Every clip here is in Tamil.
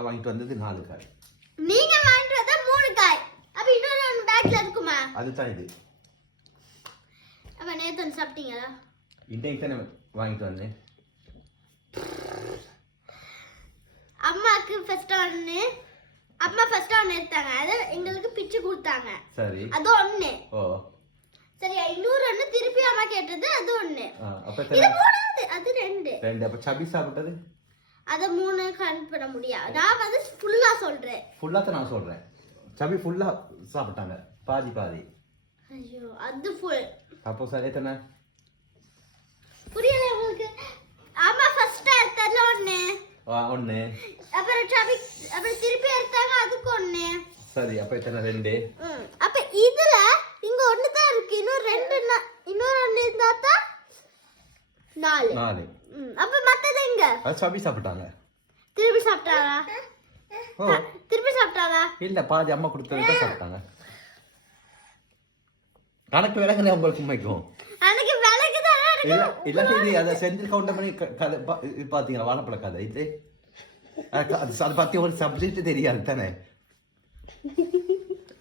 நான் வாங்கிட்டு வந்தது 4 காய். நீங்க வாங்கிட்டு வந்தா 3 காய். அப்ப இன்னொரு ஒன்னு பேக்ல இருக்குமா? அதுதான் இது. அப்ப நேத்து வந்து சாப்பிட்டீங்களா? இன்னைக்கு தானே வாங்கிட்டு வந்தேன். அம்மாக்கு ஃபர்ஸ்ட் ஒன்னு அம்மா ஃபர்ஸ்ட் ஒன்னு எடுத்தாங்க. அது எங்களுக்கு பிச்சு கொடுத்தாங்க. சரி. அது ஒன்னு. ஓ. சரி இன்னொரு ஒன்னு திருப்பி அம்மா கேட்டது அது ஒன்னு. அப்ப இது மூணாவது அது 2. அப்ப சபி சாப்பிட்டது? அத 3 கவுண்ட் பண்ண முடியாது. நான் வந்து ஃபுல்லா சொல்றேன். ஃபுல்லா தான் நான் சொல்றேன். சபி ஃபுல்லா சாப்பிட்டாங்க. பாதி பாதி. ஐயோ அது ஃபுல். அப்போ சரி எத்தனை? புரியல உங்களுக்கு. அம்மா ஃபர்ஸ்ட் எடுத்ததுல ஒன்னு. அப்புறம் சபி அப்புறம் திருப்பி எடுத்தாங்க அதுக்கு ஒன்னு. சரி அப்ப எத்தனை? 2. அப்ப இதுல இங்க ஒன்னு தான் இருக்கு. இன்னொரு ஒன்னு இருந்தா தான் 4. அப்ப மத்தது எங்க? அது சபி சாப்பிட்டாங்க. திருப்பி சாப்பிட்டாரா? ஓ திருப்பி சாப்பிட்டாரா? இல்ல பாதி அம்மா கொடுத்தது தான் சாப்பிட்டாங்க. கணக்கு விலங்குல உங்களுக்கு மைக்கும். எனக்கு விலகுதான். இல்ல இல்ல இது அத செந்தில் கவுண்டர் பண்ணி கதை பாத்தீங்களா வாழைப்பழ கதை இது? அது பத்தி ஒரு சப்ஜெக்ட் தெரியாது தானே.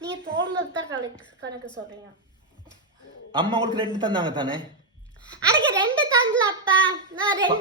நீ தோல்ல தான் கணக்கு சொல்றீங்க. அம்மா உங்களுக்கு 2 தந்தாங்க தானே? எனக்கு 2 தந்தல அப்பா. நான் 2